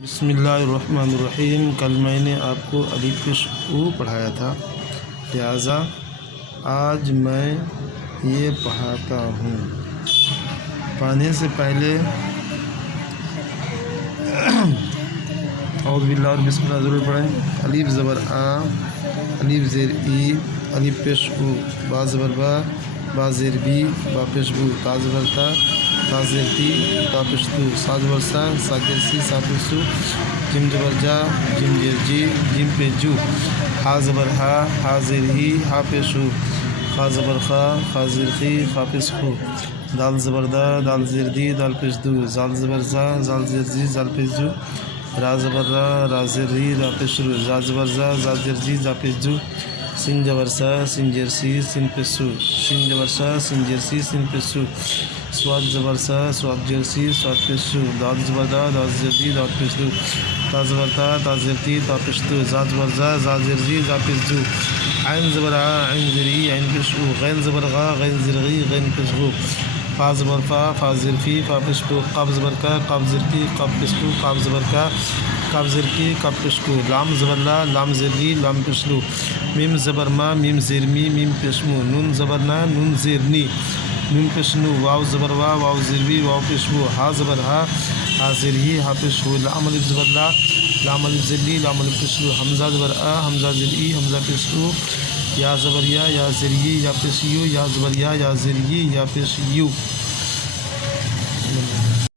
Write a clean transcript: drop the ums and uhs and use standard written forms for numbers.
बिस्मिल्लाहिर्रहमानिर्रहीम। कल मैंने आपको अलिफ पेश ऊ पढ़ाया था, लिहाजा आज मैं ये पढ़ाता हूँ। पढ़ने से पहले औज़ु बिल्लाहि और बिस्मिल्लाह ज़रूर पढ़ें। अलिफ ज़बर आ, अलिफ ज़ेर ई, अलिफ पेश ऊ, बा ज़बर बा, बा ज़ेर बी, बा पेश बू, ता ज़बर ता, ता ज़ेर ती, ता पेश तू, सा ज़बर सा, सा ज़ेर सी, सा पेश सू, जिम ज़बर जा, जिम ज़ेर जी, जिम पे जू, हा ज़बर हा ज़ेर ही, हा पेश हू, खा ज़बर खा ज़ेर खी, खा पेश खू, दाल ज़बर दा, दाल ज़ेर दी, दाल पेश दू, जाल ज़बर जा, जाल ज़ेर जी, जाल पेश जू, रा ज़बर रा ज़ेर री, रा पेश रू, जा ज़बर जा ज़ेर जी, जा पेश जू, सिन ज़बर सा, सिन ज़ेर सी, सिन पेश सू, शिन ज़बर सा, सिन ज़ेर सी, सिन पेश सू, स्वाद ज़बर सा, स्वाद ज़ेर सी, स्वाद पेश सू, दाल ज़बर दा, दाल ज़ेर दी, दाल पेश दू, ता ज़बर ता ज़ेर ती, ता पेश दू, जा ज़बर जा ज़ेर जी, जा पेश जू, आइन ज़बर आ, आइन ज़ेर ई, आइन पेश ऊ, गैन ज़बर गा, गैन ज़ेर गी, गैन पेश गू, फा ज़बर फा ज़ेर फी, फा पेश फू, काफ ज़बर का, काफ ज़ेर की, काफ पेश फू, काफ ज़बर का, काफ ज़ेर की, काफ पेश फू, लाम ज़बर ला, लाम ज़ेर ली, लाम पेश लू, मीम ज़बर मा, मीम ज़ेर मी, मीम पेश मू, नून ज़बर ना, नून ज़ेर नी, नून पेश नू, वाव ज़बर वा, वाव ज़ेर वी, वाव पेश वू, हा ज़बर हा ज़ेर ही, हा पेश हू, लाम अलिफ ज़बर ला, लाम अलिफ ज़ेर ली, लाम अलिफ पेश लू, हमज़ा ज़बर आ, हमज़ा ज़ेर ई, हमज़ा पेश ऊ, या ज़बर या ज़ेर ई, या पेश यू, या ज़बर या ज़ेर ई, या पेश यू।